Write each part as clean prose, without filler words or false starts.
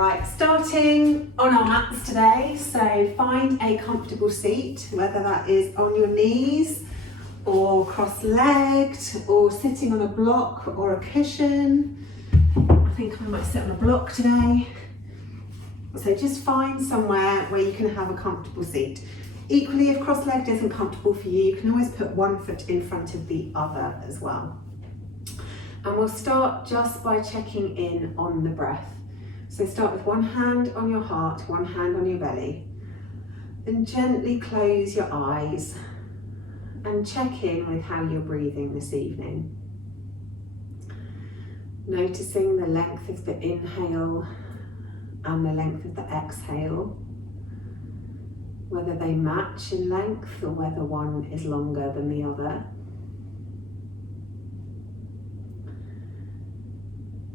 Right, starting on our mats today, so find a comfortable seat, whether that is on your knees or cross-legged or sitting on a block or a cushion. I think I might sit on a block today. So just find somewhere where you can have a comfortable seat. Equally, if cross-legged isn't comfortable for you, you can always put one foot in front of the other as well. And we'll start just by checking in on the breath. So start with one hand on your heart, one hand on your belly. Then gently close your eyes and check in with how you're breathing this evening. Noticing the length of the inhale and the length of the exhale, whether they match in length or whether one is longer than the other.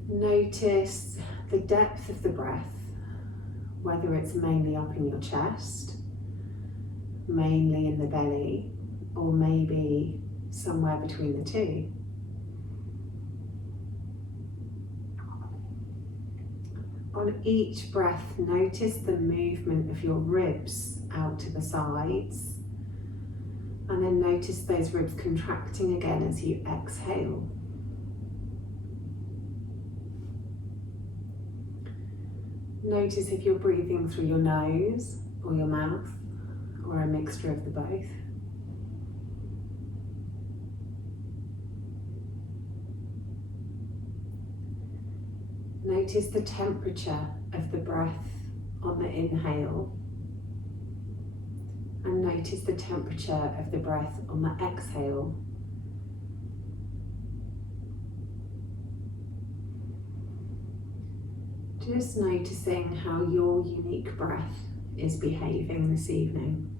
Notice the depth of the breath, whether it's mainly up in your chest, mainly in the belly, or maybe somewhere between the two. On each breath, notice the movement of your ribs out to the sides, and then notice those ribs contracting again as you exhale. Notice if you're breathing through your nose or your mouth, or a mixture of the both. Notice the temperature of the breath on the inhale, and notice the temperature of the breath on the exhale. Just noticing how your unique breath is behaving this evening.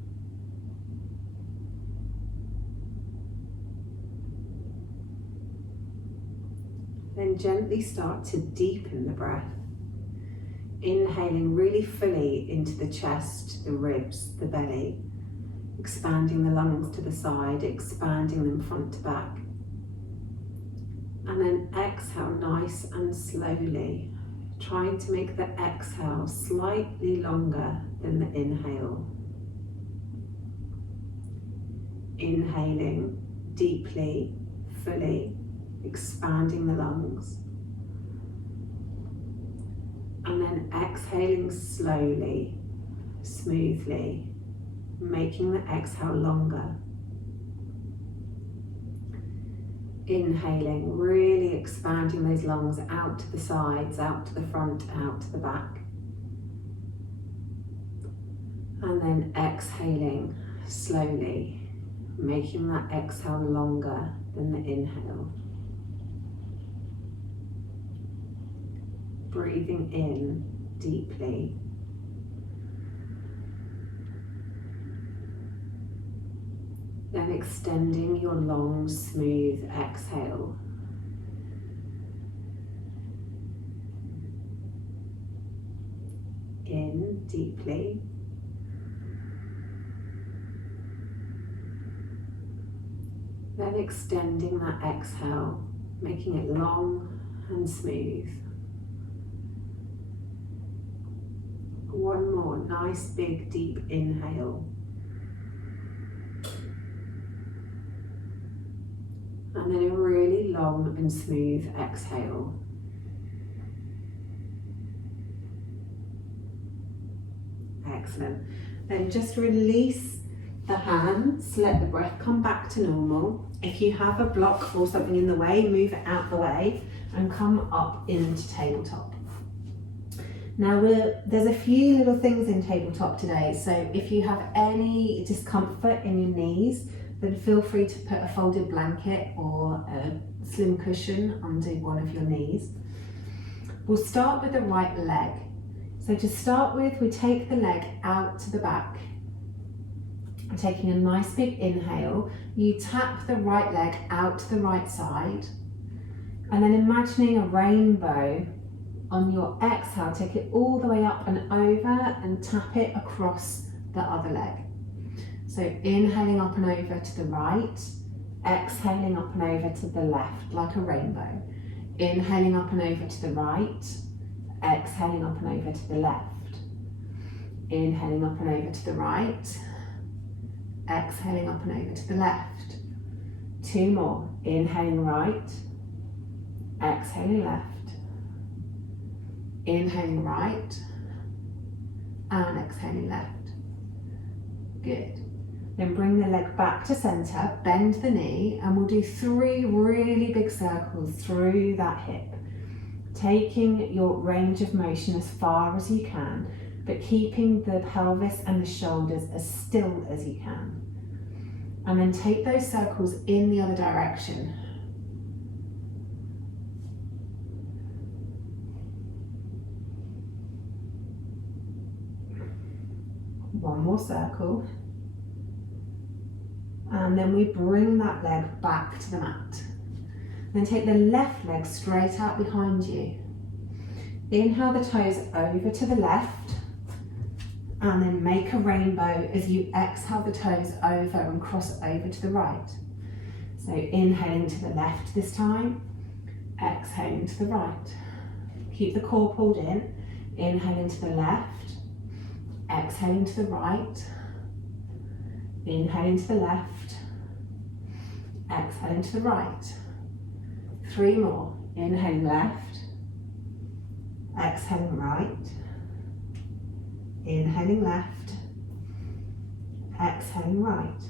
Then gently start to deepen the breath, inhaling really fully into the chest, the ribs, the belly, expanding the lungs to the side, expanding them front to back. And then exhale nice and slowly, trying to make the exhale slightly longer than the inhale. Inhaling deeply, fully, expanding the lungs. And then exhaling slowly, smoothly, making the exhale longer. Inhaling, really expanding those lungs out to the sides, out to the front, out to the back. And then exhaling slowly, making that exhale longer than the inhale. Breathing in deeply. Then extending your long, smooth exhale. In deeply. Then extending that exhale, making it long and smooth. One more nice, big, deep inhale. And then a really long and smooth exhale. Excellent. Then just release the hands, let the breath come back to normal. If you have a block or something in the way, move it out the way and come up into tabletop. Now there's a few little things in tabletop today, so if you have any discomfort in your knees, then feel free to put a folded blanket or a slim cushion under one of your knees. We'll start with the right leg. So to start with, we take the leg out to the back. Taking a nice big inhale, you tap the right leg out to the right side, and then imagining a rainbow on your exhale, take it all the way up and over and tap it across the other leg. So inhaling up and over to the right, exhaling up and over to the left like a rainbow. Inhaling up and over to the right, Exhaling up and over to the left. Inhaling up and over to the right. Exhaling up and over to the left. 2 more. Inhaling right. Exhaling left. Inhaling right. And exhaling left. Good. Then bring the leg back to centre, bend the knee, and we'll do 3 really big circles through that hip. Taking your range of motion as far as you can, but keeping the pelvis and the shoulders as still as you can. And then take those circles in the other direction. One more circle. And then we bring that leg back to the mat. Then take the left leg straight out behind you. Inhale the toes over to the left, and then make a rainbow as you exhale the toes over and cross over to the right. So inhaling to the left this time, exhaling to the right. Keep the core pulled in, inhaling to the left, exhaling to the right, inhaling to the left, exhaling to the right. 3 more, inhaling left, exhaling right, inhaling left, exhaling right.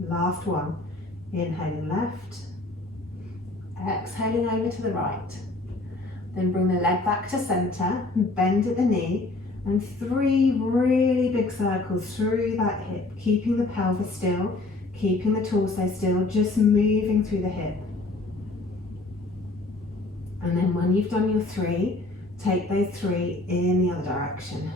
Last one, inhaling left, exhaling over to the right. Then bring the leg back to centre, bend at the knee, and 3 really big circles through that hip, keeping the pelvis still, keeping the torso still, just moving through the hip. And then when you've done your 3, take those 3 in the other direction.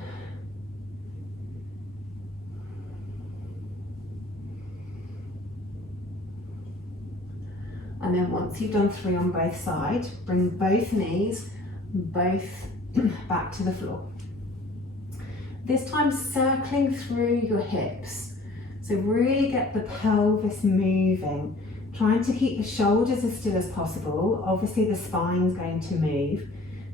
And then once you've done 3 on both sides, bring both knees both back to the floor. This time circling through your hips. So really get the pelvis moving, trying to keep the shoulders as still as possible. Obviously the spine's going to move,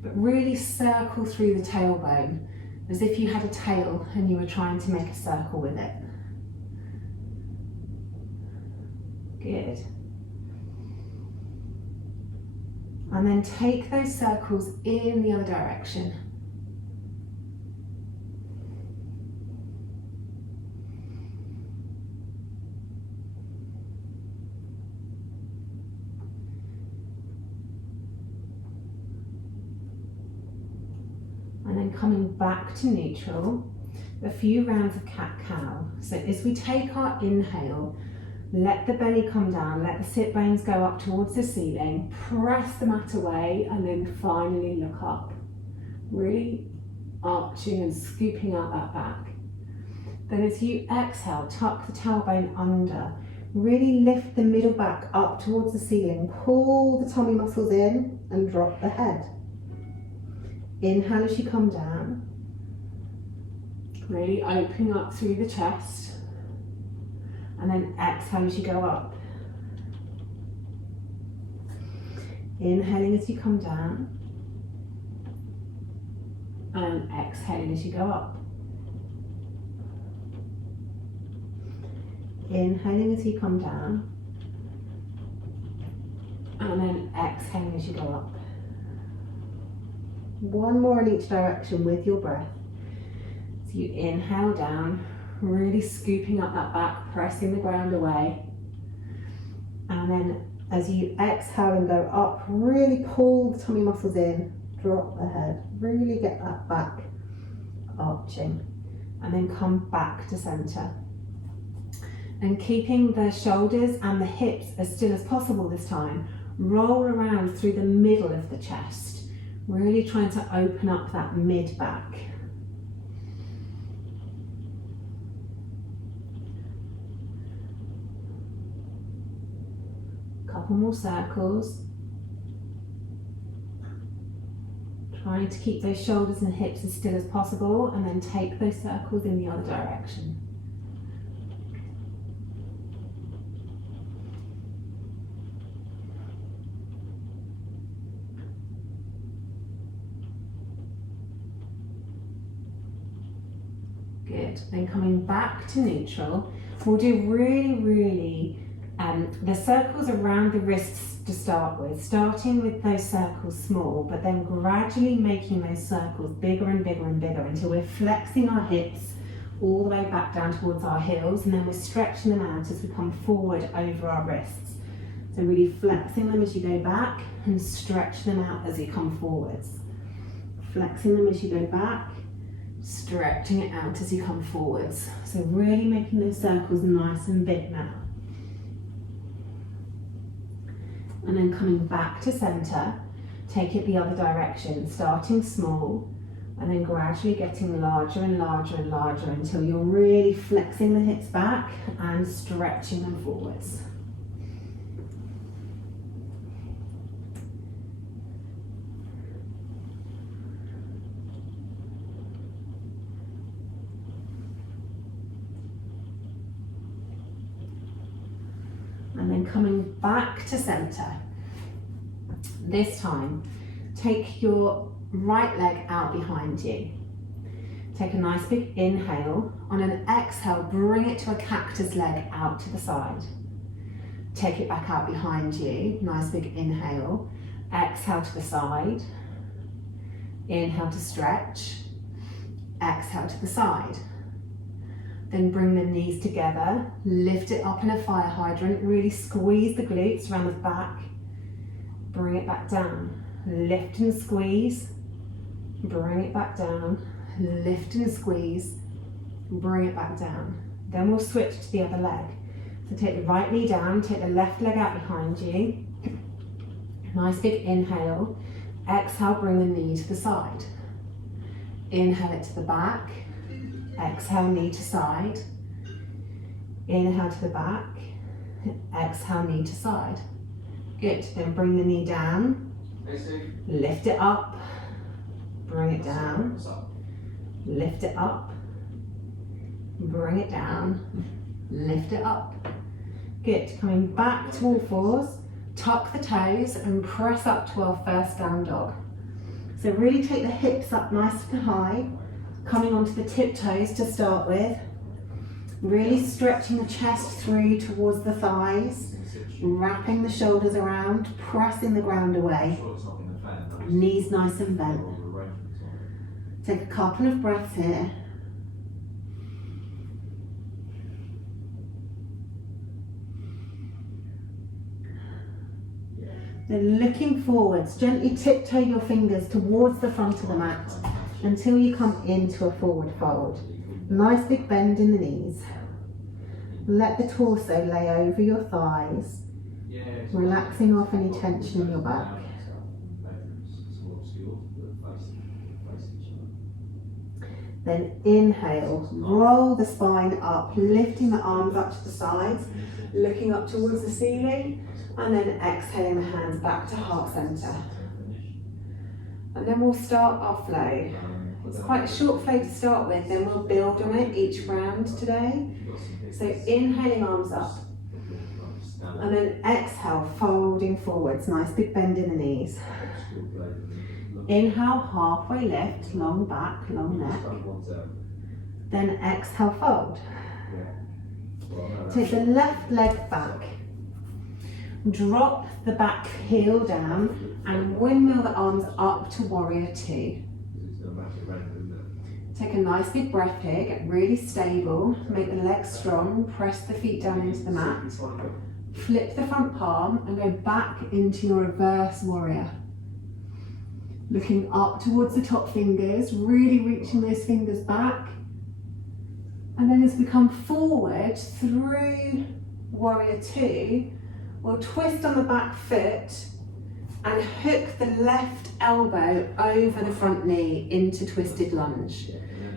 but really circle through the tailbone as if you had a tail and you were trying to make a circle with it. Good. And then take those circles in the other direction. And then coming back to neutral, a few rounds of cat-cow. So as we take our inhale, let the belly come down, let the sit bones go up towards the ceiling, press the mat away, and then finally look up. Really arching and scooping out that back. Then as you exhale, tuck the tailbone under, really lift the middle back up towards the ceiling, pull the tummy muscles in and drop the head. Inhale as you come down, really opening up through the chest. And then exhale as you go up. Inhaling as you come down. And exhaling as you go up. Inhaling as you come down. And then exhaling as you go up. One more in each direction with your breath. So you inhale down, really scooping up that back, pressing the ground away. And then as you exhale and go up, really pull the tummy muscles in, drop the head, really get that back arching. And then come back to centre. And keeping the shoulders and the hips as still as possible this time, roll around through the middle of the chest, really trying to open up that mid back. Couple more circles. Trying to keep those shoulders and hips as still as possible, and then take those circles in the other direction. Good. Then coming back to neutral, we'll do really, the circles around the wrists to start with, starting with those circles small, but then gradually making those circles bigger and bigger and bigger until we're flexing our hips all the way back down towards our heels, and then we're stretching them out as we come forward over our wrists. So really flexing them as you go back and stretch them out as you come forwards. Flexing them as you go back, stretching it out as you come forwards. So really making those circles nice and big now. And then coming back to center, take it the other direction, starting small and then gradually getting larger and larger and larger until you're really flexing the hips back and stretching them forwards. And then coming back to center. This time, take your right leg out behind you. Take a nice big inhale. On an exhale, bring it to a cactus leg out to the side. Take it back out behind you. Nice big inhale. Exhale to the side. Inhale to stretch. Exhale to the side. Then bring the knees together, lift it up in a fire hydrant, really squeeze the glutes around the back, bring it back down, lift and squeeze, bring it back down, lift and squeeze, bring it back down. Then we'll switch to the other leg. So take the right knee down, take the left leg out behind you, nice big inhale, exhale, bring the knee to the side, inhale it to the back, exhale, knee to side, inhale to the back, exhale, knee to side. Good, then bring the knee down, lift it up, bring it down, lift it up, bring it down, lift it up. Good, coming back to all fours, tuck the toes and press up to our first down dog. So really take the hips up nice and high, coming onto the tiptoes to start with, really stretching the chest through towards the thighs, wrapping the shoulders around, pressing the ground away, knees nice and bent. Take a couple of breaths here. Then looking forwards, gently tiptoe your fingers towards the front of the mat until you come into a forward fold. Nice big bend in the knees. Let the torso lay over your thighs, relaxing off any tension in your back. Then inhale, roll the spine up, lifting the arms up to the sides, looking up towards the ceiling, and then exhaling the hands back to heart center. And then we'll start our flow. It's quite a short flow to start with, then we'll build on it each round today. So inhaling, arms up, and then exhale, folding forwards, nice big bend in the knees. Inhale, halfway lift, long back, long neck. Then exhale, fold. Take the left leg back. Drop the back heel down and windmill the arms up to warrior two. Take a nice big breath here, get really stable, make the legs strong, press the feet down into the mat. Flip the front palm and go back into your reverse warrior. Looking up towards the top fingers, really reaching those fingers back. And then as we come forward through warrior two, we'll twist on the back foot and hook the left elbow over the front knee into twisted lunge.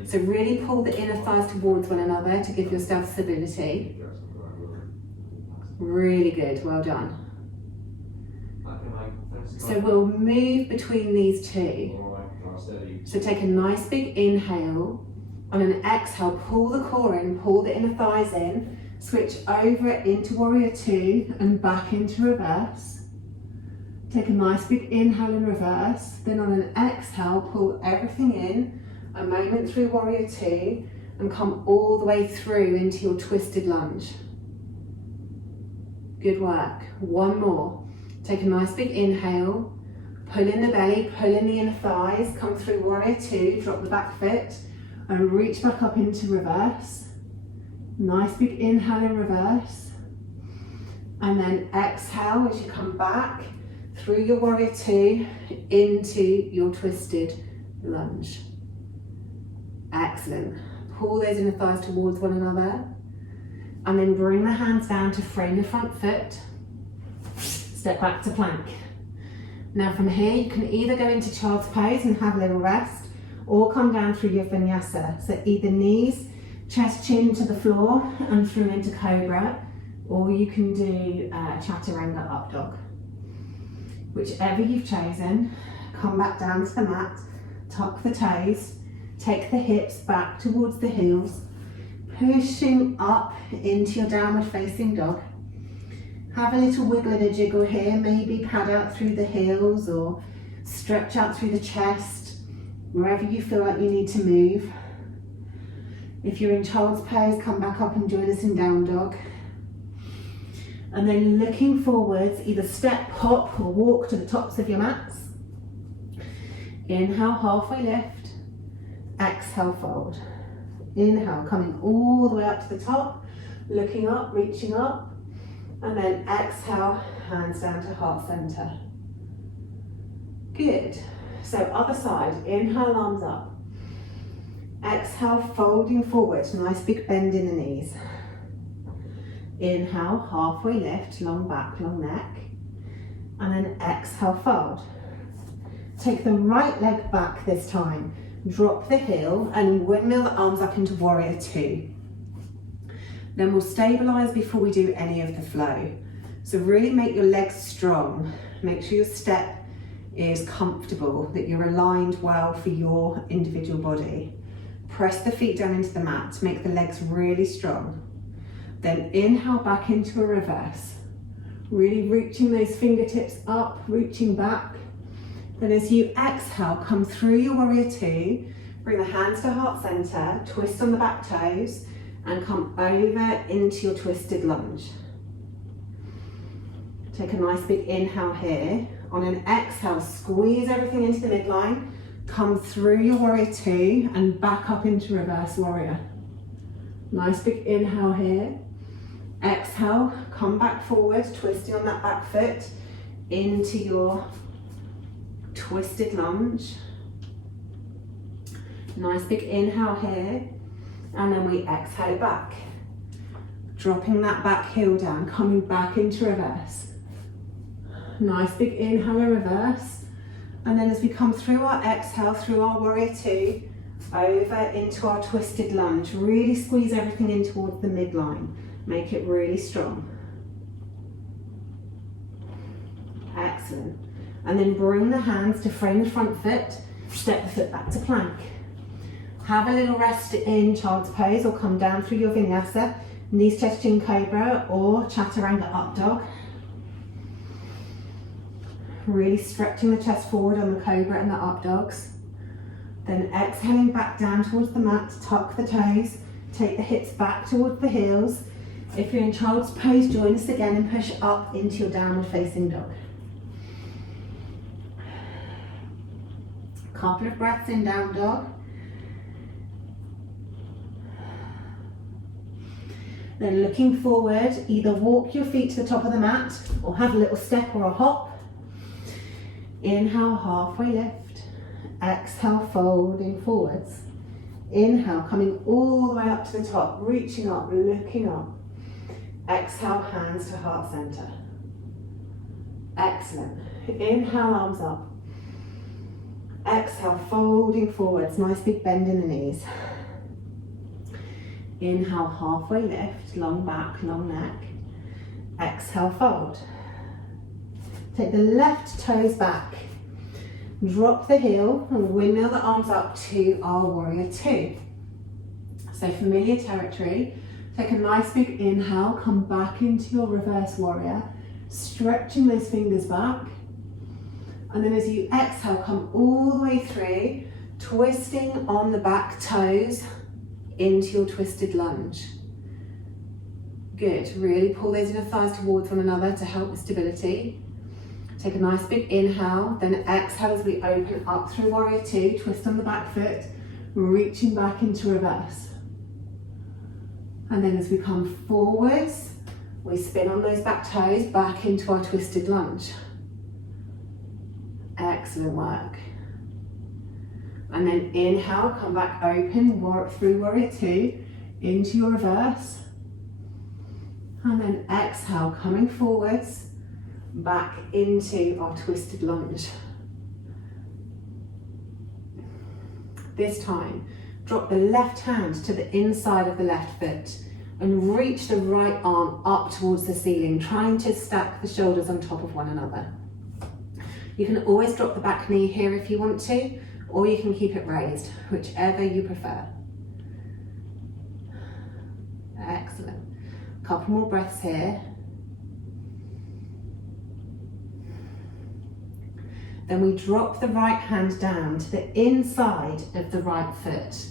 So really pull the inner thighs towards one another to give yourself stability. Really good, well done. So we'll move between these two. So take a nice big inhale. On an exhale, pull the core in, pull the inner thighs in, switch over into warrior two and back into reverse. Take a nice big inhale in reverse. Then on an exhale, pull everything in, a moment through warrior two, and come all the way through into your twisted lunge. Good work. One more. Take a nice big inhale, pull in the belly, pull in the inner thighs, come through warrior two, drop the back foot and reach back up into reverse. Nice big inhale in reverse. And then exhale as you come back through your warrior two into your twisted lunge. Excellent. Pull those inner thighs towards one another and then bring the hands down to frame the front foot. Step back to plank. Now from here you can either go into child's pose and have a little rest or come down through your vinyasa. So either knees, chest, chin to the floor and through into cobra, or you can do chaturanga up dog. Whichever you've chosen, come back down to the mat, tuck the toes, take the hips back towards the heels, pushing up into your downward facing dog. Have a little wiggle and a jiggle here, maybe pad out through the heels or stretch out through the chest, wherever you feel like you need to move. If you're in child's pose, come back up and join us in down dog. And then looking forwards, either step, hop or walk to the tops of your mats. Inhale, halfway lift. Exhale, fold. Inhale, coming all the way up to the top, looking up, reaching up. And then exhale, hands down to heart center. Good. So other side, inhale, arms up. Exhale, folding forward, nice big bend in the knees. Inhale, halfway lift, long back, long neck. And then exhale, fold. Take the right leg back this time. Drop the heel and windmill the arms up into warrior two. Then we'll stabilize before we do any of the flow. So really make your legs strong. Make sure your step is comfortable, that you're aligned well for your individual body. Press the feet down into the mat to make the legs really strong. Then inhale back into a reverse. Really reaching those fingertips up, reaching back. Then as you exhale, come through your warrior two, bring the hands to heart center, twist on the back toes, and come over into your twisted lunge. Take a nice big inhale here. On an exhale, squeeze everything into the midline, come through your warrior two and back up into reverse warrior. Nice big inhale here. Exhale, come back forward, twisting on that back foot into your twisted lunge. Nice big inhale here, and then we exhale back. Dropping that back heel down, coming back into reverse. Nice big inhale in reverse, and then as we come through our exhale, through our warrior two, over into our twisted lunge. Really squeeze everything in towards the midline. Make it really strong. Excellent. And then bring the hands to frame the front foot, step the foot back to plank. Have a little rest in child's pose or come down through your vinyasa, knees, chest, chin, cobra or chaturanga up dog. Really stretching the chest forward on the cobra and the up dogs. Then exhaling back down towards the mat, tuck the toes, take the hips back towards the heels. If you're in child's pose, join us again and push up into your downward facing dog. Couple of breaths in down dog. Then looking forward, either walk your feet to the top of the mat or have a little step or a hop. Inhale, halfway lift. Exhale, folding forwards. Inhale, coming all the way up to the top, reaching up, looking up. Exhale, hands to heart center. Excellent. Inhale, arms up. Exhale, folding forwards, nice big bend in the knees. Inhale, halfway lift, long back, long neck. Exhale, fold. Take the left toes back. Drop the heel and windmill the arms up to our warrior two. So familiar territory. Take a nice big inhale, come back into your reverse warrior, stretching those fingers back. And then as you exhale, come all the way through, twisting on the back toes into your twisted lunge. Good, really pull those inner thighs towards one another to help with stability. Take a nice big inhale, then exhale as we open up through warrior two, twist on the back foot, reaching back into reverse. And then as we come forwards, we spin on those back toes back into our twisted lunge. Excellent work. And then inhale, come back open, through warrior two, into your reverse. And then exhale, coming forwards, back into our twisted lunge. This time, drop the left hand to the inside of the left foot and reach the right arm up towards the ceiling, trying to stack the shoulders on top of one another. You can always drop the back knee here if you want to, or you can keep it raised, whichever you prefer. Excellent. Couple more breaths here. Then we drop the right hand down to the inside of the right foot.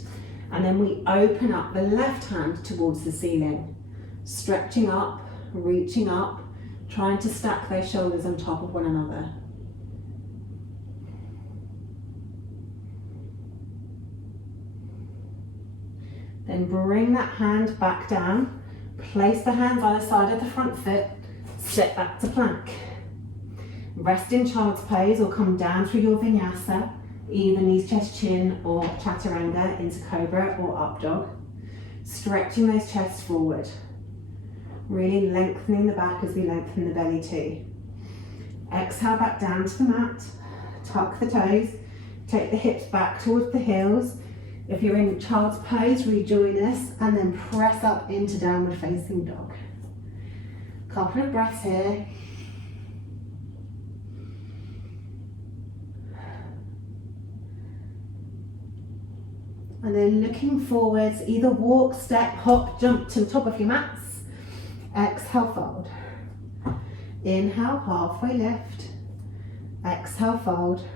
And then we open up the left hand towards the ceiling. Stretching up, reaching up, trying to stack those shoulders on top of one another. Then bring that hand back down. Place the hands either side of the front foot. Step back to plank. Rest in child's pose or come down through your vinyasa, either knees, chest, chin or chaturanga into cobra or up dog. Stretching those chests forward. Really lengthening the back as we lengthen the belly too. Exhale back down to the mat. Tuck the toes. Take the hips back towards the heels. If you're in child's pose, rejoin us and then press up into downward facing dog. Couple of breaths here. And then looking forwards, either walk, step, hop, jump to the top of your mats. Exhale, fold. Inhale, halfway lift. Exhale, fold.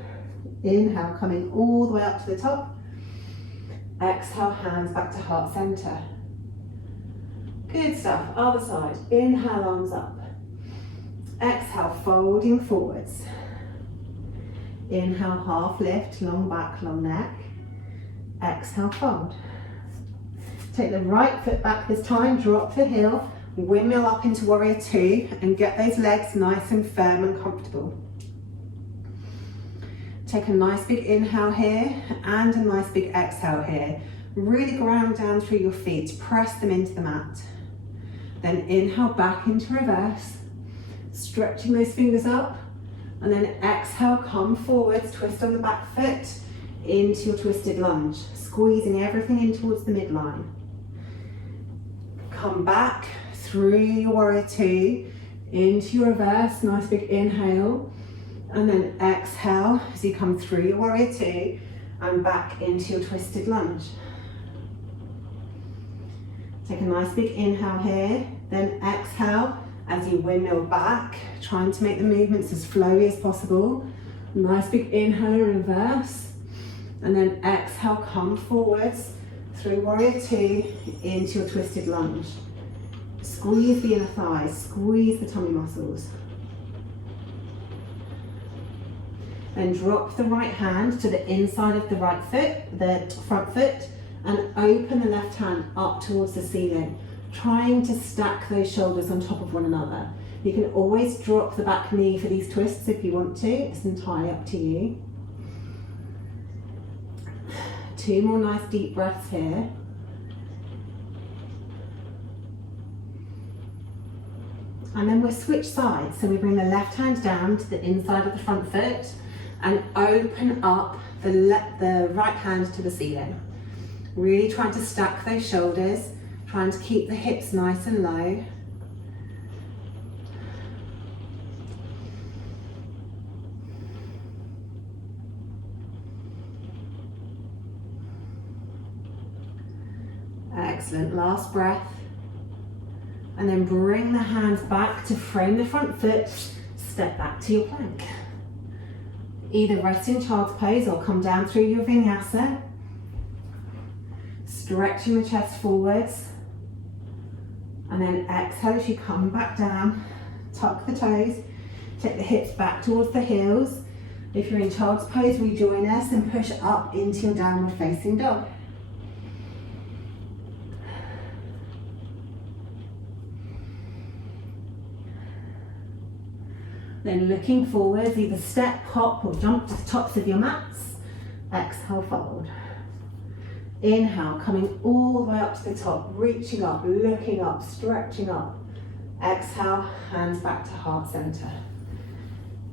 Inhale, coming all the way up to the top. Exhale, hands back to heart center. Good stuff, other side. Inhale, arms up. Exhale, folding forwards. Inhale, half lift, long back, long neck. Exhale, fold. Take the right foot back this time, drop the heel, windmill up into warrior two and get those legs nice and firm and comfortable. Take a nice big inhale here and a nice big exhale here. Really ground down through your feet, press them into the mat. Then inhale back into reverse, stretching those fingers up, and then exhale, come forwards, twist on the back foot into your twisted lunge, squeezing everything in towards the midline. Come back through your warrior two, into your reverse, nice big inhale, and then exhale as you come through your warrior two and back into your twisted lunge. Take a nice big inhale here, then exhale as you windmill back, trying to make the movements as flowy as possible. Nice big inhale in reverse, and then exhale, come forwards through warrior two into your twisted lunge. Squeeze the inner thighs, squeeze the tummy muscles. Then drop the right hand to the inside of the right foot, the front foot, and open the left hand up towards the ceiling, trying to stack those shoulders on top of one another. You can always drop the back knee for these twists if you want to, it's entirely up to you. Two more nice deep breaths here. And then we'll switch sides. So we bring the left hand down to the inside of the front foot and open up the right hand to the ceiling. Really trying to stack those shoulders, trying to keep the hips nice and low. Excellent, last breath. And then bring the hands back to frame the front foot, step back to your plank. Either rest in child's pose or come down through your vinyasa. Stretching the chest forwards. And then exhale as you come back down. Tuck the toes. Take the hips back towards the heels. If you're in child's pose, rejoin us and push up into your downward facing dog. Then looking forwards, either step, hop or jump to the tops of your mats. Exhale, fold. Inhale, coming all the way up to the top, reaching up, looking up, stretching up. Exhale, hands back to heart center.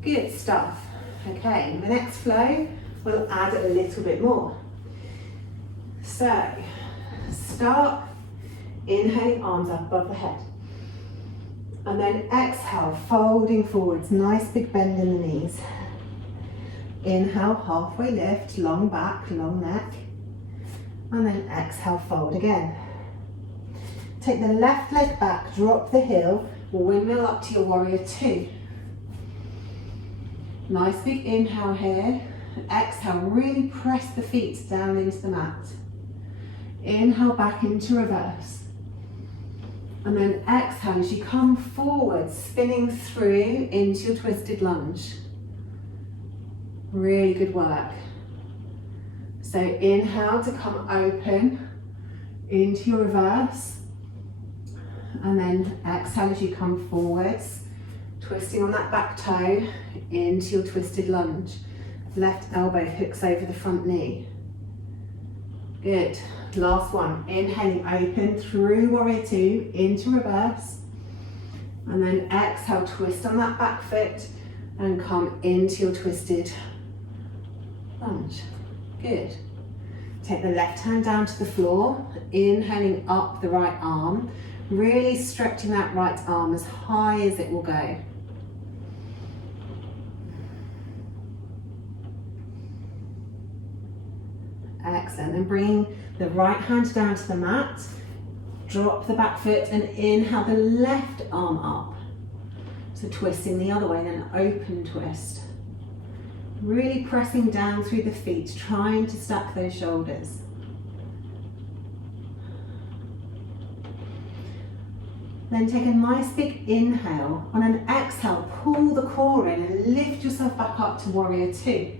Good stuff. Okay, the next flow, we'll add a little bit more. So, start inhaling, arms up above the head. And then exhale, folding forwards, nice big bend in the knees. Inhale, halfway lift, long back, long neck. And then exhale, fold again. Take the left leg back, drop the heel, windmill up to your warrior two. Nice big inhale here. Exhale, really press the feet down into the mat. Inhale back into reverse. And then exhale as you come forward, spinning through into your twisted lunge. Really good work. So inhale to come open into your reverse. And then exhale as you come forwards, twisting on that back toe into your twisted lunge. Left elbow hooks over the front knee. Good. Last one. Inhaling, open through warrior two into reverse. And then exhale, twist on that back foot and come into your twisted lunge. Good. Take the left hand down to the floor. Inhaling up the right arm. Really stretching that right arm as high as it will go. Excellent. And bringing the right hand down to the mat. Drop the back foot and inhale the left arm up. So twisting the other way, then open twist. Really pressing down through the feet, trying to stack those shoulders. Then take a nice big inhale. On an exhale, pull the core in and lift yourself back up to warrior two.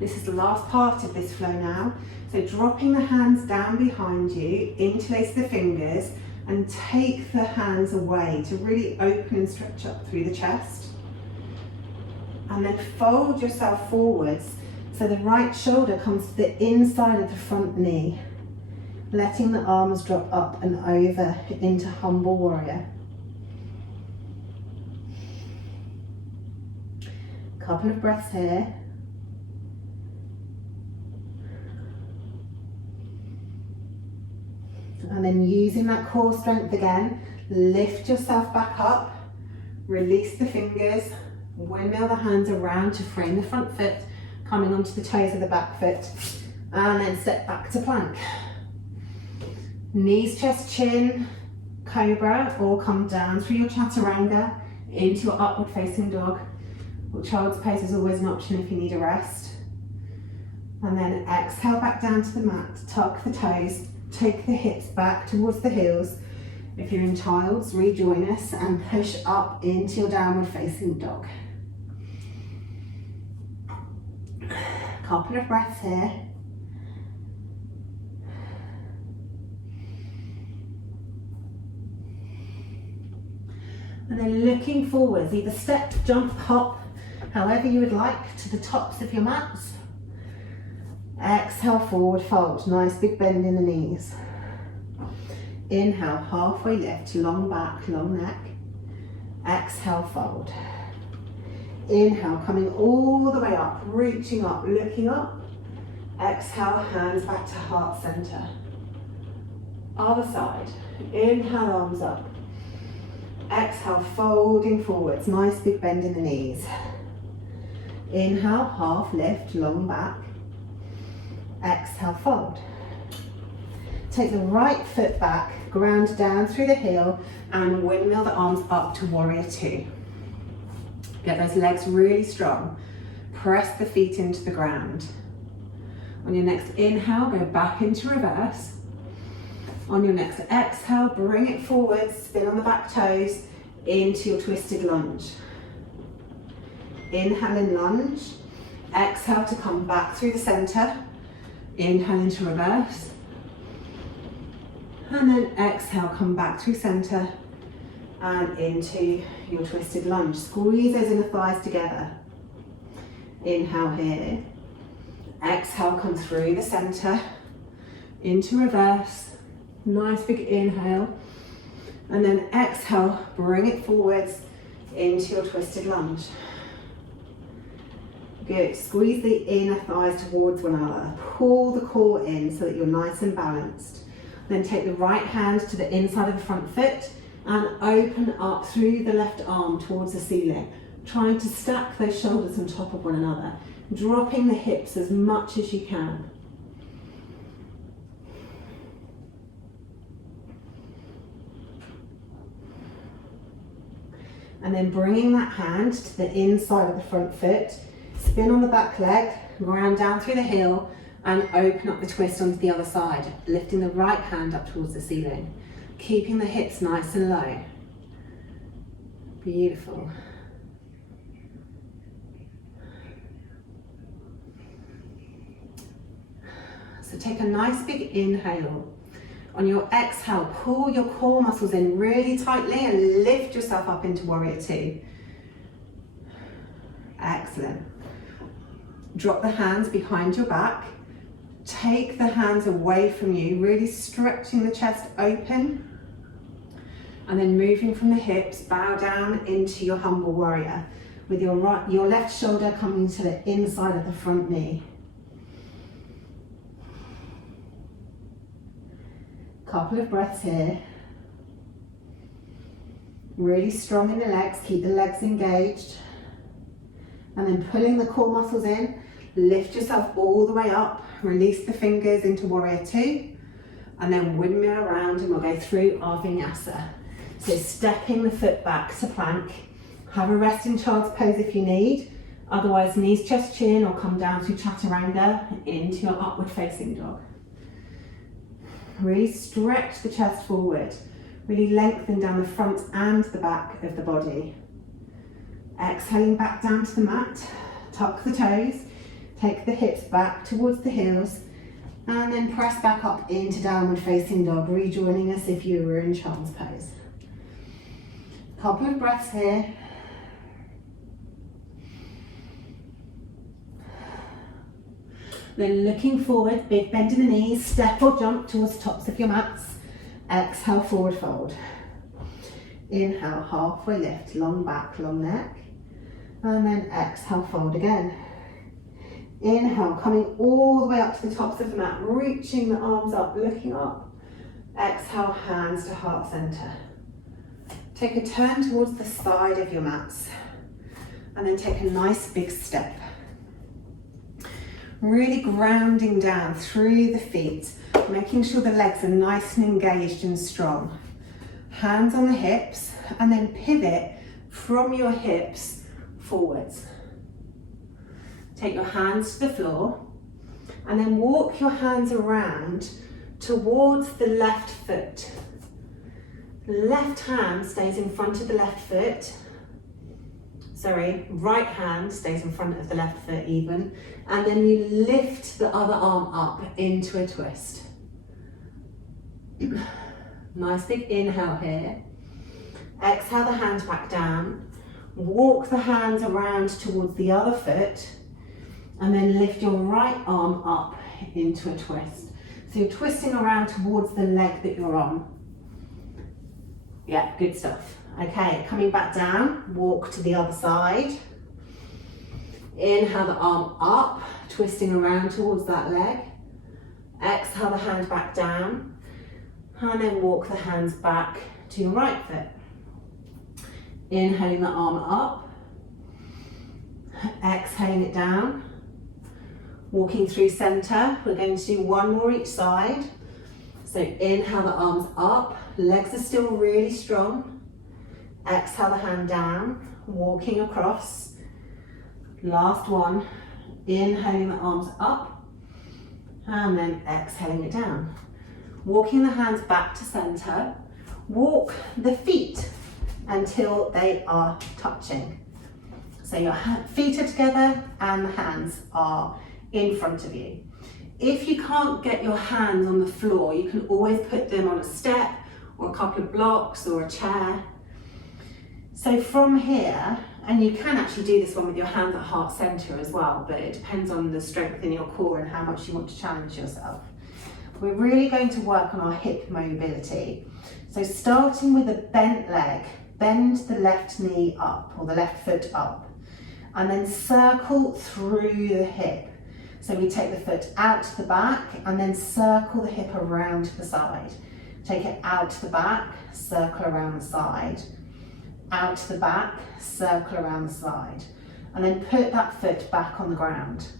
This is the last part of this flow now. So dropping the hands down behind you, interlace the fingers and take the hands away to really open and stretch up through the chest. And then fold yourself forwards so the right shoulder comes to the inside of the front knee. Letting the arms drop up and over into humble warrior. Couple of breaths here. And then using that core strength again, lift yourself back up, release the fingers, windmill the hands around to frame the front foot, coming onto the toes of the back foot, and then step back to plank. Knees, chest, chin, cobra, or come down through your chaturanga into your upward facing dog. Or child's pose is always an option if you need a rest. And then exhale back down to the mat, tuck the toes, take the hips back towards the heels. If you're in child's, rejoin us and push up into your downward facing dog. Couple of breaths here. And then looking forwards, either step, jump, hop, however you would like, to the tops of your mats. Exhale, forward fold, nice big bend in the knees. Inhale, halfway lift, long back, long neck. Exhale, fold. Inhale, coming all the way up, reaching up, looking up. Exhale, hands back to heart center. Other side. Inhale, arms up. Exhale, folding forwards, nice big bend in the knees. Inhale, half lift, long back. Exhale, fold. Take the right foot back, ground down through the heel and windmill the arms up to warrior two. Get those legs really strong. Press the feet into the ground. On your next inhale, go back into reverse. On your next exhale, bring it forward, spin on the back toes into your twisted lunge. Inhale in lunge, exhale to come back through the center, inhale into reverse, and then exhale, come back through center and into your twisted lunge. Squeeze those inner thighs together. Inhale here, exhale, come through the center, into reverse, nice big inhale, and then exhale, bring it forwards into your twisted lunge. Good, squeeze the inner thighs towards one another, pull the core in so that you're nice and balanced. Then take the right hand to the inside of the front foot and open up through the left arm towards the ceiling, trying to stack those shoulders on top of one another, dropping the hips as much as you can. And then bringing that hand to the inside of the front foot, spin on the back leg, ground down through the heel, and open up the twist onto the other side, lifting the right hand up towards the ceiling, keeping the hips nice and low. Beautiful. So take a nice big inhale. On your exhale, pull your core muscles in really tightly and lift yourself up into warrior two. Excellent. Drop the hands behind your back. Take the hands away from you, really stretching the chest open. And then moving from the hips, bow down into your humble warrior with your left shoulder coming to the inside of the front knee. Couple of breaths here. Really strong in the legs, keep the legs engaged. And then pulling the core muscles in, lift yourself all the way up, release the fingers into warrior two, and then windmill around and we'll go through our vinyasa. So stepping the foot back to plank, have a rest in child's pose if you need, otherwise knees, chest, chin, or come down to chaturanga into your upward facing dog. Really stretch the chest forward, really lengthen down the front and the back of the body. Exhaling back down to the mat, tuck the toes, take the hips back towards the heels, and then press back up into downward facing dog, rejoining us if you were in child's pose. Couple of breaths here. Then looking forward, big bend in the knees, step or jump towards the tops of your mats. Exhale, forward fold. Inhale, halfway lift, long back, long neck. And then exhale, fold again. Inhale, coming all the way up to the tops of the mat, reaching the arms up, looking up. Exhale, hands to heart center. Take a turn towards the side of your mats. And then take a nice big step. Really grounding down through the feet, making sure the legs are nice and engaged and strong. Hands on the hips, and then pivot from your hips forwards. Take your hands to the floor, and then walk your hands around towards the left foot. The left hand stays in front of the left foot. Right hand stays in front of the left foot even, and then you lift the other arm up into a twist. Nice big inhale here. Exhale the hand back down. Walk the hands around towards the other foot, and then lift your right arm up into a twist. So you're twisting around towards the leg that you're on. Yeah, good stuff. Okay, coming back down, walk to the other side. Inhale the arm up, twisting around towards that leg. Exhale the hand back down, and then walk the hands back to your right foot. Inhaling the arm up, exhaling it down. Walking through center, we're going to do one more each side. So inhale the arms up, legs are still really strong. Exhale the hand down, walking across. Last one, inhaling the arms up, and then exhaling it down. walking the hands back to center. Walk the feet until they are touching. So your feet are together and the hands are in front of you. If you can't get your hands on the floor, you can always put them on a step or a couple of blocks or a chair. So from here, and you can actually do this one with your hands at heart center as well, but it depends on the strength in your core and how much you want to challenge yourself. We're really going to work on our hip mobility. So starting with a bent leg, bend the left knee up or the left foot up, and then circle through the hip. So we take the foot out to the back and then circle the hip around to the side. Take it out to the back, circle around the side. Out to the back, circle around the side. And then put that foot back on the ground.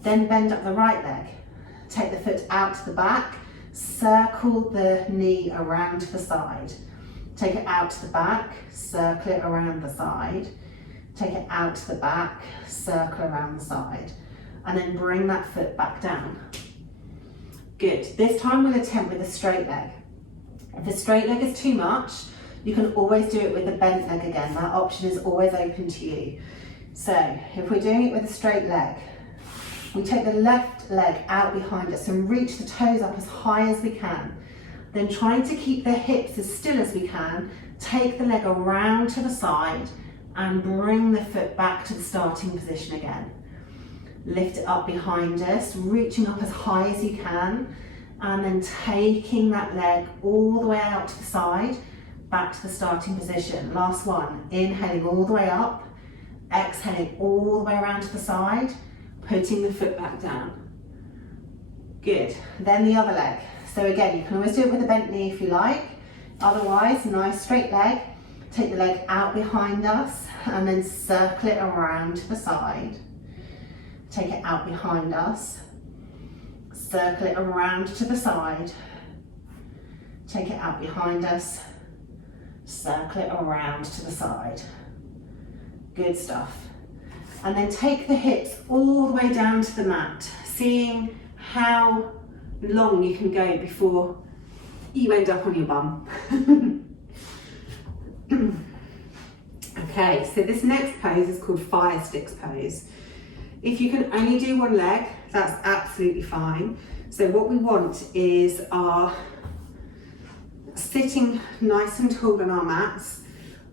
Then bend up the right leg. Take the foot out to the back, circle the knee around to the side. Take it out to the back, circle it around the side. Take it out to the back, circle around the side. And then bring that foot back down. Good. This time we'll attempt with a straight leg. If the straight leg is too much, you can always do it with a bent leg again. That option is always open to you. So if we're doing it with a straight leg, we take the left leg out behind us and reach the toes up as high as we can. Then trying to keep the hips as still as we can, take the leg around to the side and bring the foot back to the starting position again. Lift it up behind us, reaching up as high as you can, and then taking that leg all the way out to the side, back to the starting position. Last one, inhaling all the way up, exhaling all the way around to the side, putting the foot back down. Good. Then the other leg. So again, you can always do it with a bent knee if you like. Otherwise, nice straight leg. Take the leg out behind us and then circle it around to the side. Take it out behind us. Circle it around to the side. Take it out behind us. Circle it around to the side. Good stuff. And then take the hips all the way down to the mat, seeing how long you can go before you end up on your bum. Okay, so this next pose is called fire sticks pose. If you can only do one leg, that's absolutely fine. So what we want is our sitting nice and tall on our mats.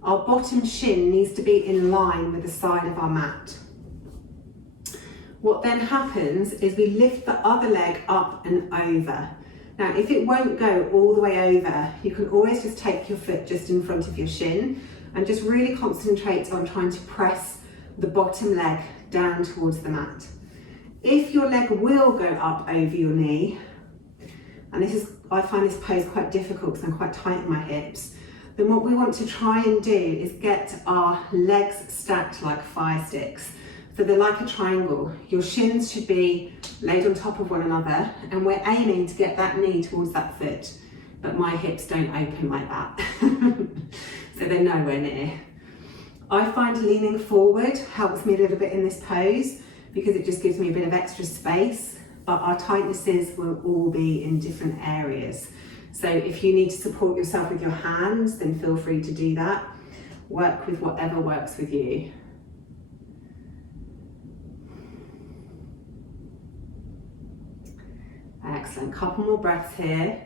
Our bottom shin needs to be in line with the side of our mat. What then happens is we lift the other leg up and over. Now, if it won't go all the way over, you can always just take your foot just in front of your shin and just really concentrate on trying to press the bottom leg down towards the mat. If your leg will go up over your knee, and I find this pose quite difficult because I'm quite tight in my hips, then what we want to try and do is get our legs stacked like fire sticks. So they're like a triangle. Your shins should be laid on top of one another, and we're aiming to get that knee towards that foot, but my hips don't open like that. So they're nowhere near. I find leaning forward helps me a little bit in this pose because it just gives me a bit of extra space, but our tightnesses will all be in different areas. So if you need to support yourself with your hands, then feel free to do that. Work with whatever works with you. Excellent, couple more breaths here.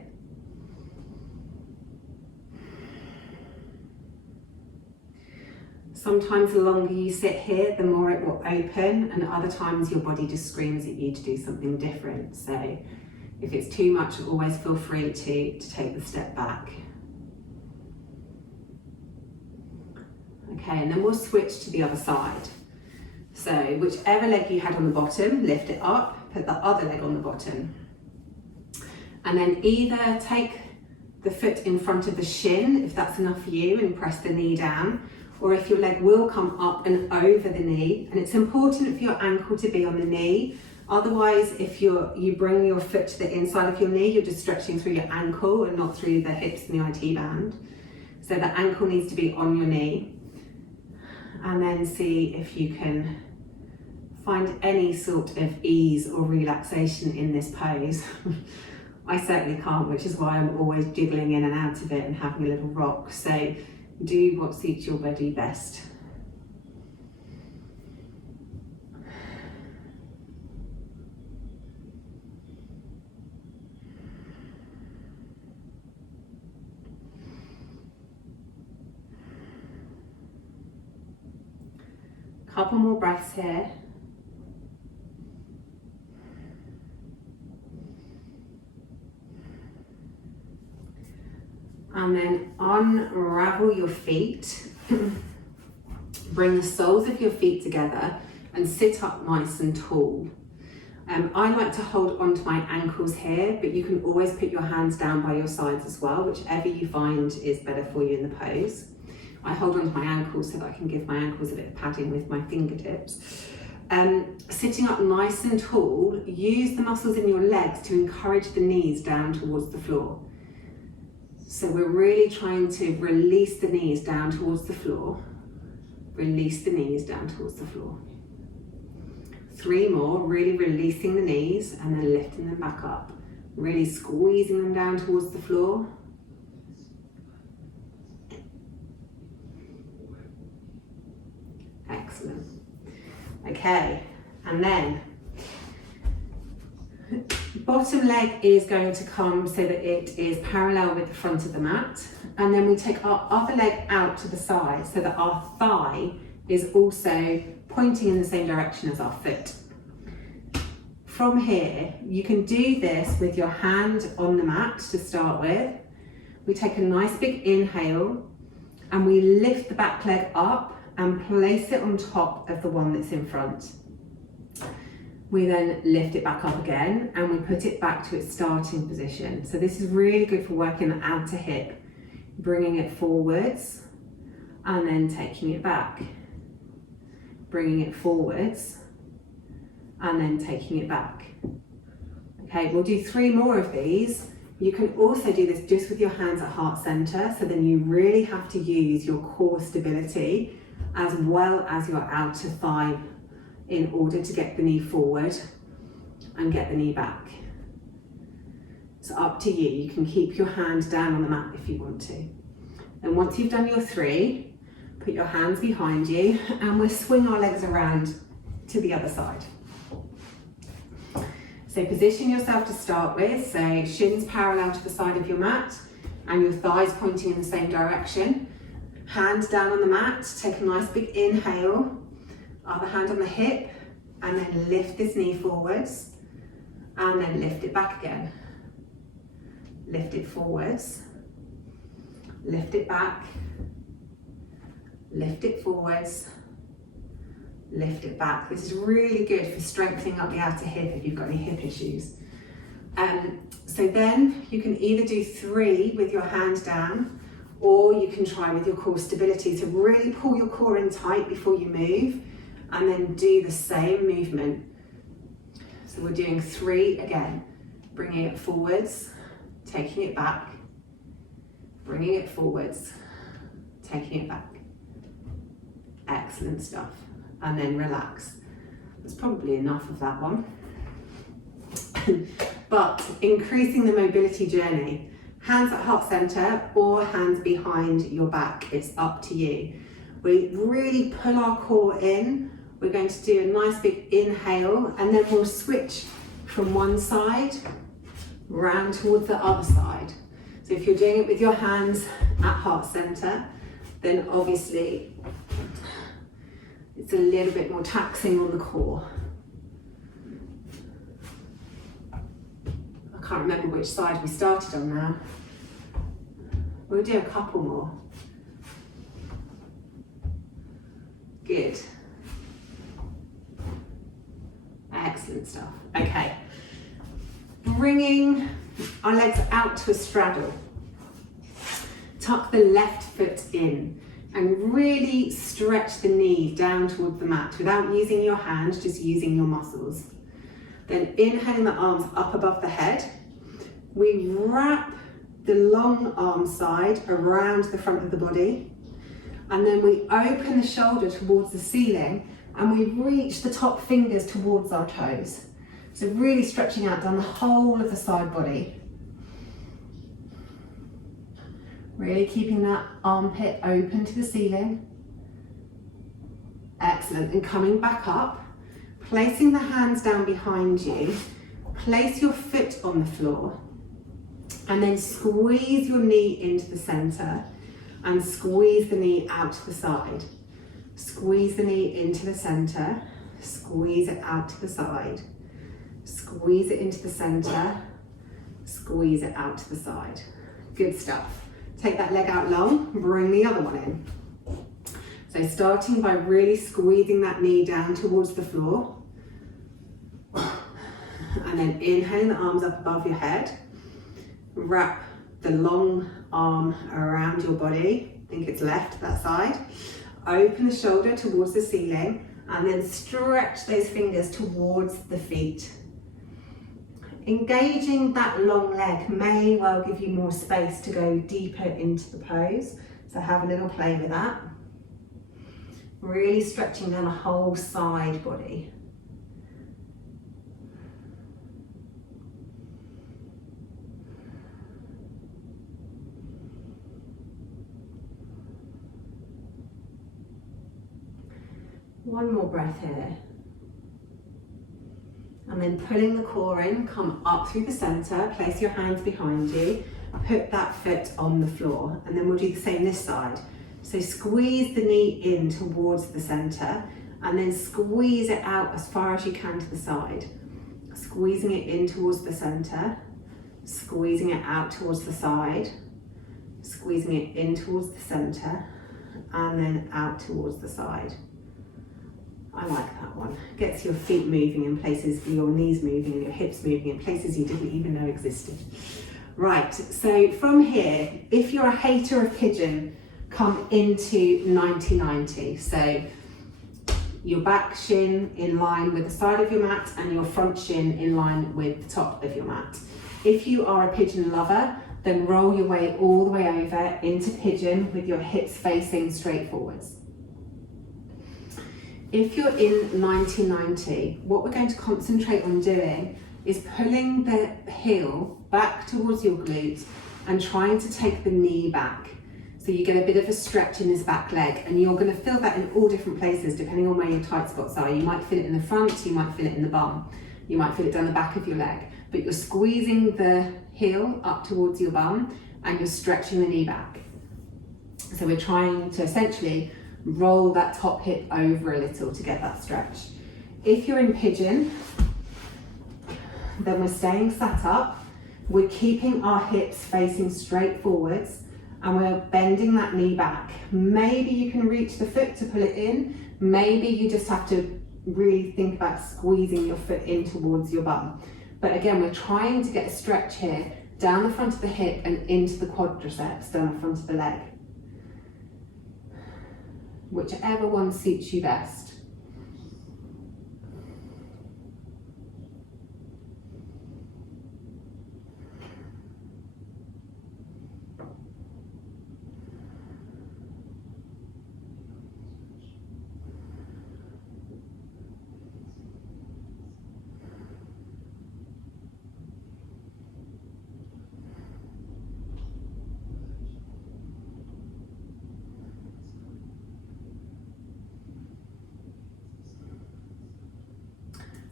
Sometimes the longer you sit here, the more it will open, and other times your body just screams at you to do something different. So if it's too much, always feel free to take the step back. Okay, and then we'll switch to the other side. So whichever leg you had on the bottom, lift it up, put the other leg on the bottom. And then either take the foot in front of the shin, if that's enough for you, and press the knee down, or if your leg will come up and over the knee, and it's important for your ankle to be on the knee. Otherwise, if you bring your foot to the inside of your knee, you're just stretching through your ankle and not through the hips and the IT band. So the ankle needs to be on your knee. And then see if you can find any sort of ease or relaxation in this pose. I certainly can't, which is why I'm always jiggling in and out of it and having a little rock. So do what suits your body best. Couple more breaths here. And then unravel your feet. Bring the soles of your feet together and sit up nice and tall. I like to hold onto my ankles here, but you can always put your hands down by your sides as well, whichever you find is better for you in the pose. I hold onto my ankles so that I can give my ankles a bit of padding with my fingertips. Sitting up nice and tall, use the muscles in your legs to encourage the knees down towards the floor. So we're really trying to release the knees down towards the floor. Release the knees down towards the floor. 3 more, really releasing the knees and then lifting them back up. Really squeezing them down towards the floor. Excellent. Okay, and then bottom leg is going to come so that it is parallel with the front of the mat, and then we take our other leg out to the side so that our thigh is also pointing in the same direction as our foot. From here, you can do this with your hand on the mat to start with. We take a nice big inhale and we lift the back leg up and place it on top of the one that's in front. We then lift it back up again and we put it back to its starting position. So this is really good for working the ab to hip, bringing it forwards and then taking it back. Bringing it forwards and then taking it back. Okay, we'll do 3 more of these. You can also do this just with your hands at heart center, so then you really have to use your core stability as well as your outer thigh in order to get the knee forward and get the knee back. It's up to you. You can keep your hand down on the mat if you want to. And once you've done your 3, put your hands behind you and we'll swing our legs around to the other side. So position yourself to start with, so shins parallel to the side of your mat and your thighs pointing in the same direction. Hands down on the mat, take a nice big inhale, other hand on the hip, and then lift this knee forwards, and then lift it back again. Lift it forwards, lift it back, lift it forwards, lift it back. This is really good for strengthening up the outer hip if you've got any hip issues. So then you can either do 3 with your hand down, or you can try with your core stability to really pull your core in tight before you move, and then do the same movement. So we're doing 3 again, bringing it forwards, taking it back, bringing it forwards, taking it back. Excellent stuff. And then relax. That's probably enough of that one. But increasing the mobility journey, hands at heart center or hands behind your back, it's up to you. We really pull our core in. We're going to do a nice big inhale and then we'll switch from one side round towards the other side. So if you're doing it with your hands at heart center, then obviously it's a little bit more taxing on the core. I can't remember which side we started on now. We'll do a couple more. Good. Excellent stuff. Okay. Bringing our legs out to a straddle. Tuck the left foot in and really stretch the knees down toward the mat without using your hands, just using your muscles. Then inhaling the arms up above the head. We wrap the long arm side around the front of the body, and then we open the shoulder towards the ceiling and we reach the top fingers towards our toes. So really stretching out down the whole of the side body. Really keeping that armpit open to the ceiling. Excellent. And coming back up, placing the hands down behind you, place your foot on the floor, and then squeeze your knee into the center and squeeze the knee out to the side. Squeeze the knee into the center, squeeze it out to the side, squeeze it into the center, squeeze it out to the side. Good stuff. Take that leg out long, bring the other one in. So starting by really squeezing that knee down towards the floor. And then inhaling the arms up above your head. Wrap the long arm around your body. I think it's left, that side. Open the shoulder towards the ceiling and then stretch those fingers towards the feet. Engaging that long leg may well give you more space to go deeper into the pose. So have a little play with that. Really stretching down the whole side body. One more breath here. And then pulling the core in, come up through the center, place your hands behind you, put that foot on the floor, and then we'll do the same this side. So squeeze the knee in towards the center, and then squeeze it out as far as you can to the side. Squeezing it in towards the center, squeezing it out towards the side, squeezing it in towards the center, and then out towards the side. I like that one. Gets your feet moving in places, your knees moving and your hips moving in places you didn't even know existed. Right, so from here, if you're a hater of pigeon, come into 90-90. So your back shin in line with the side of your mat and your front shin in line with the top of your mat. If you are a pigeon lover, then roll your way all the way over into pigeon with your hips facing straight forwards. If you're in 90-90, what we're going to concentrate on doing is pulling the heel back towards your glutes and trying to take the knee back. So you get a bit of a stretch in this back leg, and you're going to feel that in all different places depending on where your tight spots are. You might feel it in the front, you might feel it in the bum, you might feel it down the back of your leg, but you're squeezing the heel up towards your bum and you're stretching the knee back. So we're trying to essentially roll that top hip over a little to get that stretch. If you're in pigeon, then we're staying sat up, we're keeping our hips facing straight forwards, and we're bending that knee back. Maybe you can reach the foot to pull it in, maybe you just have to really think about squeezing your foot in towards your bum. But again, we're trying to get a stretch here, down the front of the hip and into the quadriceps, down the front of the leg. Whichever one suits you best.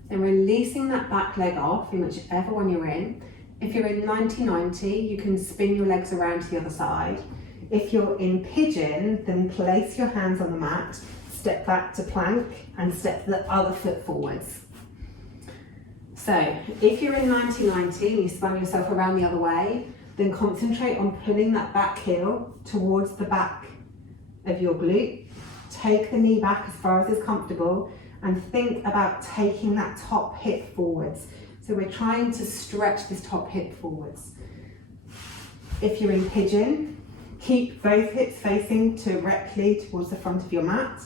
And releasing that back leg off in whichever one you're in. If you're in 90-90, you can spin your legs around to the other side. If you're in pigeon, then place your hands on the mat, step back to plank, and step the other foot forwards. So if you're in 90-90 and you spun yourself around the other way, then concentrate on pulling that back heel towards the back of your glute. Take the knee back as far as is comfortable, and think about taking that top hip forwards. So we're trying to stretch this top hip forwards. If you're in pigeon, keep both hips facing directly towards the front of your mat.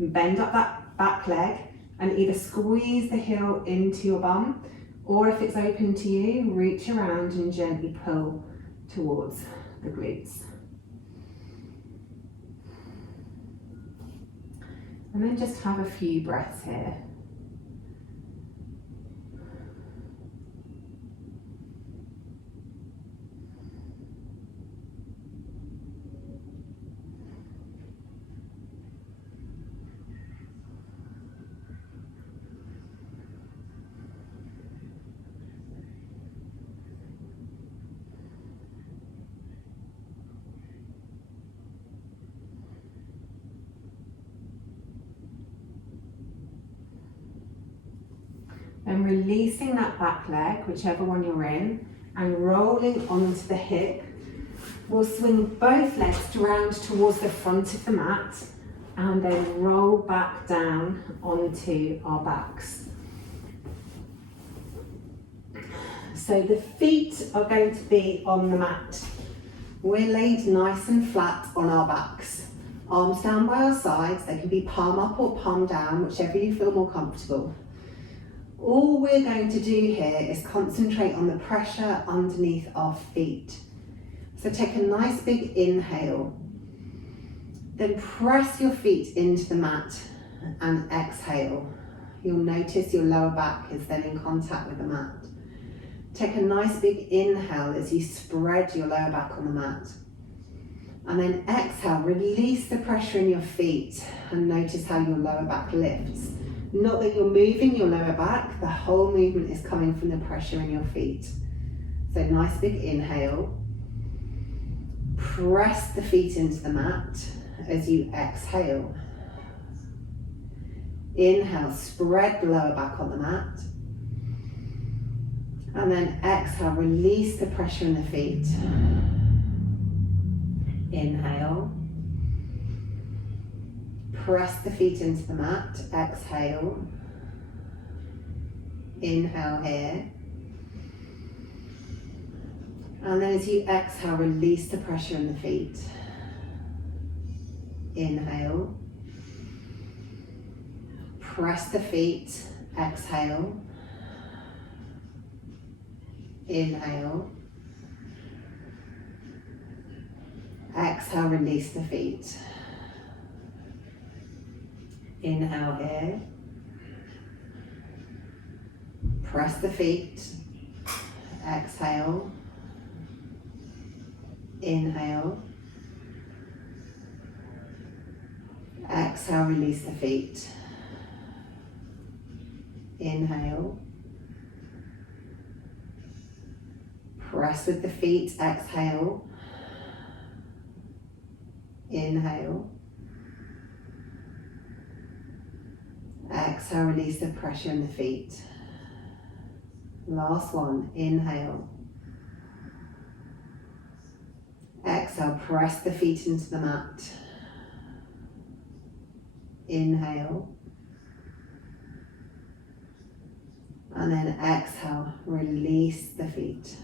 Bend up that back leg and either squeeze the heel into your bum, or if it's open to you, reach around and gently pull towards the glutes. And then just have a few breaths here. Then releasing that back leg, whichever one you're in, and rolling onto the hip. We'll swing both legs round towards the front of the mat and then roll back down onto our backs. So the feet are going to be on the mat. We're laid nice and flat on our backs. Arms down by our sides, they can be palm up or palm down, whichever you feel more comfortable. All we're going to do here is concentrate on the pressure underneath our feet. So take a nice big inhale, then press your feet into the mat and exhale. You'll notice your lower back is then in contact with the mat. Take a nice big inhale as you spread your lower back on the mat. And then exhale, release the pressure in your feet and notice how your lower back lifts. Not that you're moving your lower back, the whole movement is coming from the pressure in your feet. So nice big inhale. Press the feet into the mat as you exhale. Inhale, spread the lower back on the mat. And then exhale, release the pressure in the feet. Inhale. Press the feet into the mat. Exhale. Inhale here. And then as you exhale, release the pressure in the feet. Inhale. Press the feet. Exhale. Inhale. Exhale, release the feet. Inhale here. Press the feet. Exhale. Inhale. Exhale, release the feet. Inhale. Press with the feet, exhale. Inhale. Exhale, release the pressure in the feet. Last one, inhale. Exhale, press the feet into the mat. Inhale. And then exhale, release the feet.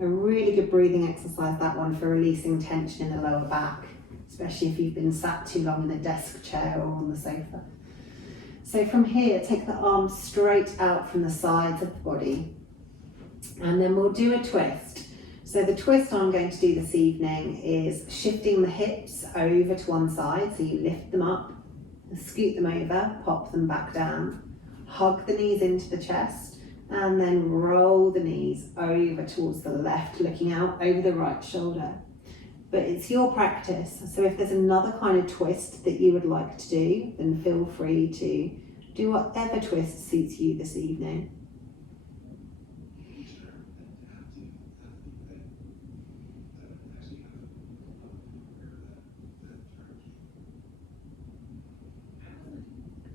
A really good breathing exercise, that one, for releasing tension in the lower back, especially if you've been sat too long in a desk chair or on the sofa. So from here, take the arms straight out from the sides of the body, and then we'll do a twist. So the twist I'm going to do this evening is shifting the hips over to one side, so you lift them up, scoot them over, pop them back down, hug the knees into the chest, and then roll the knees over towards the left, looking out over the right shoulder. But it's your practice, so if there's another kind of twist that you would like to do, then feel free to do whatever twist suits you this evening.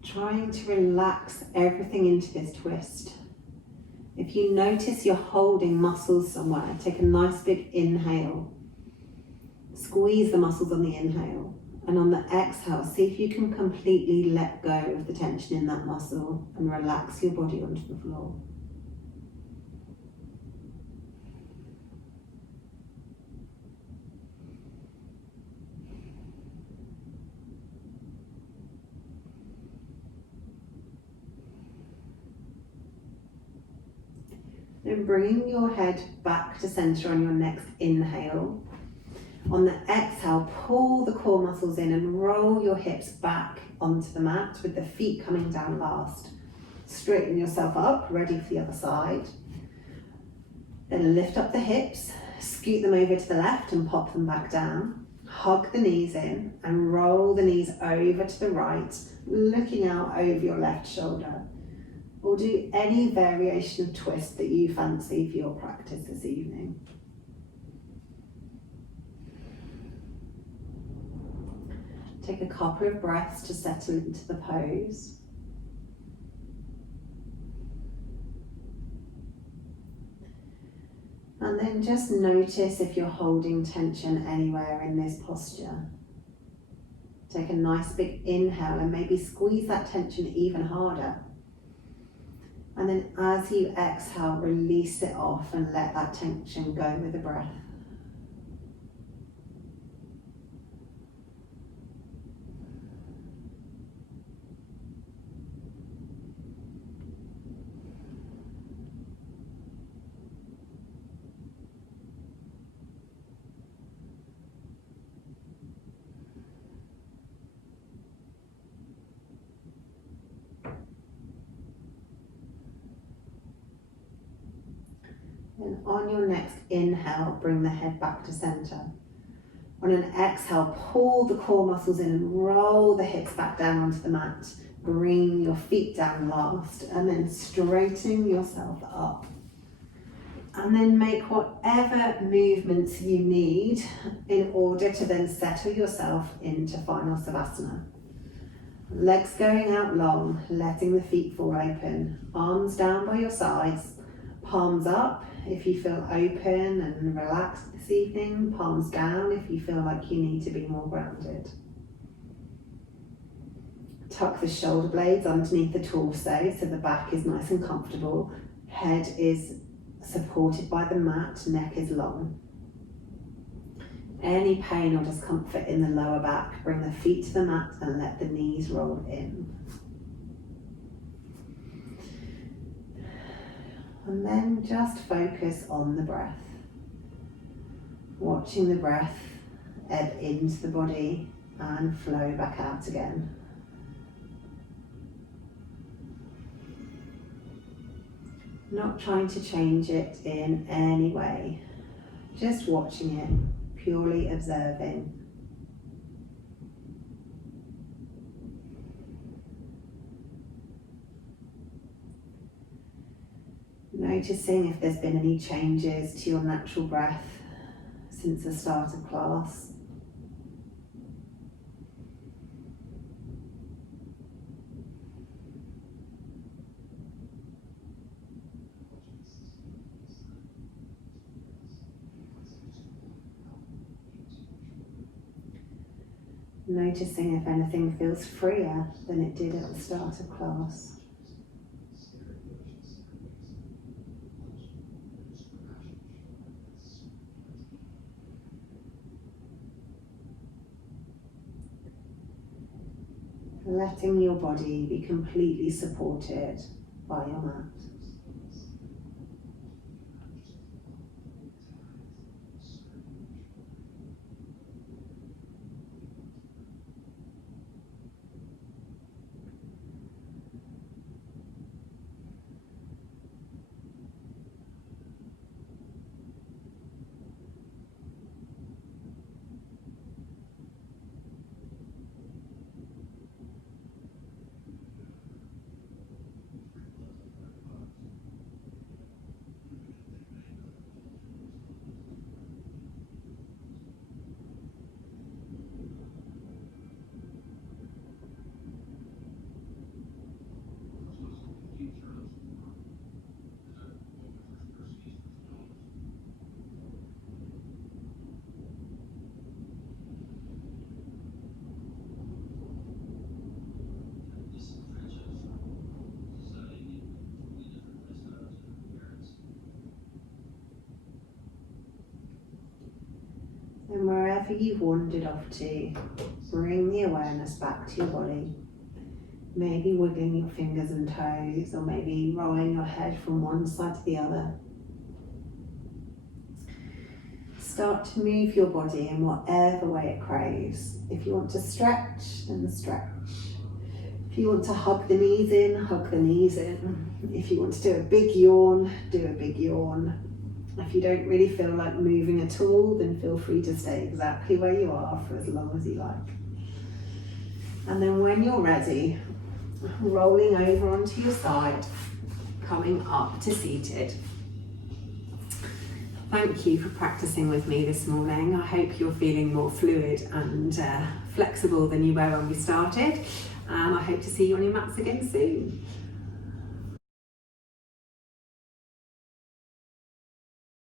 Trying to relax everything into this twist. If you notice you're holding muscles somewhere, take a nice big inhale. Squeeze the muscles on the inhale, and on the exhale, see if you can completely let go of the tension in that muscle and relax your body onto the floor. Then bringing your head back to center on your next inhale. On the exhale, pull the core muscles in and roll your hips back onto the mat with the feet coming down last. Straighten yourself up, ready for the other side. Then lift up the hips, scoot them over to the left and pop them back down. Hug the knees in and roll the knees over to the right, looking out over your left shoulder. Or do any variation of twist that you fancy for your practice this evening. Take a couple of breaths to settle into the pose. And just notice if you're holding tension anywhere in this posture. Take a nice big inhale and maybe squeeze that tension even harder. And then as you exhale, release it off and let that tension go with the breath. And on your next inhale, bring the head back to center. On an exhale, pull the core muscles in and roll the hips back down onto the mat. Bring your feet down last and then straighten yourself up. And then make whatever movements you need in order to then settle yourself into final Savasana. Legs going out long, letting the feet fall open. Arms down by your sides, palms up if you feel open and relaxed this evening. Palms down if you feel like you need to be more grounded. Tuck the shoulder blades underneath the torso so the back is nice and comfortable. Head is supported by the mat, neck is long. Any pain or discomfort in the lower back, bring the feet to the mat and let the knees roll in. And then just focus on the breath. Watching the breath ebb into the body and flow back out again. Not trying to change it in any way, just watching it, purely observing. Noticing if there's been any changes to your natural breath since the start of class. Noticing if anything feels freer than it did at the start of class. Letting your body be completely supported by your mat. And wherever you've wandered off to, bring the awareness back to your body. Maybe wiggling your fingers and toes, or maybe rolling your head from one side to the other. Start to move your body in whatever way it craves. If you want to stretch, then stretch. If you want to hug the knees in, hug the knees in. If you want to do a big yawn, do a big yawn. If you don't really feel like moving at all, then feel free to stay exactly where you are for as long as you like. And then when you're ready, rolling over onto your side, coming up to seated. Thank you for practicing with me this morning. I hope you're feeling more fluid and flexible than you were when we started. And I hope to see you on your mats again soon.